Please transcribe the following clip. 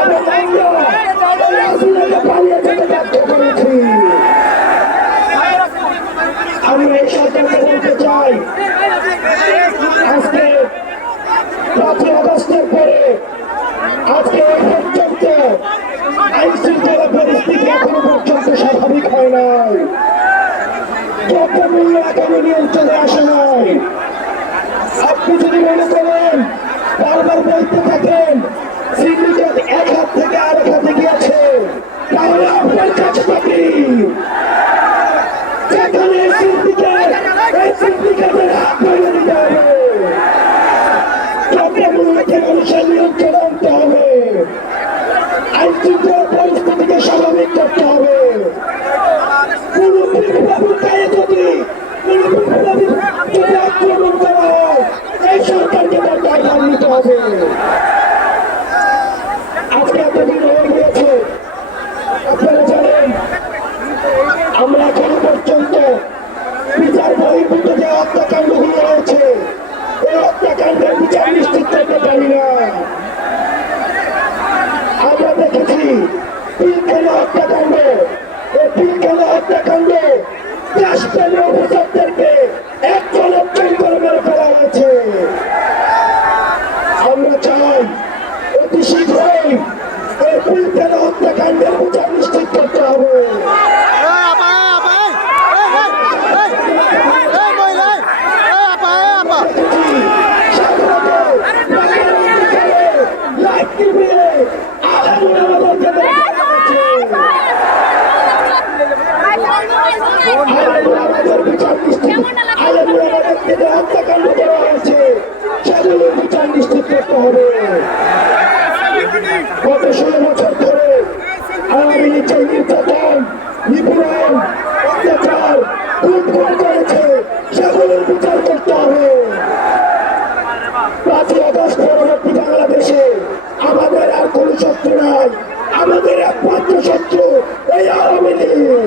আমরা এই হাসিনাকে পালিয়ে এই চাই, আজকে পাঁচই পরে, আজকে এ পর্যন্ত আইন শৃঙ্খলা পরিস্থিতি এখনও পর্যন্ত স্বাভাবিক হয় নাই। দ্রব্যমূল্য এখনও নিয়ন্ত্রণে আনতে হবে। আইন শৃঙ্খলা পরিস্থিতিকে স্বাভাবিক করতে হবে। কোন বিপ্লবীর গায়ে যদি কোন বিপ্লবীর যদি আক্রমণ করা হয়, এই আমরা এখনও পর্যন্ত বিচার বহির্ভূত খুন হত্যাকাণ্ড এই পিলখানা হত্যাকাণ্ড দেশপ্রেমী অফিসারদেরকে এক চলক্ষণ করে মেরে ফেলা হয়েছে আমরা চাই অতি শীঘ্রই এই করেছে নির্যাতন নিপীড়ন অত্যাচার লুটপাট করেছে সেগুলোর বিচার করতে হবে পাঁচই আগস্ট পরবর্তী বাংলাদেশে আমাদের আর কোনো শত্রু নাই আমাদের একমাত্র শত্রু, এই আওয়ামী লীগ।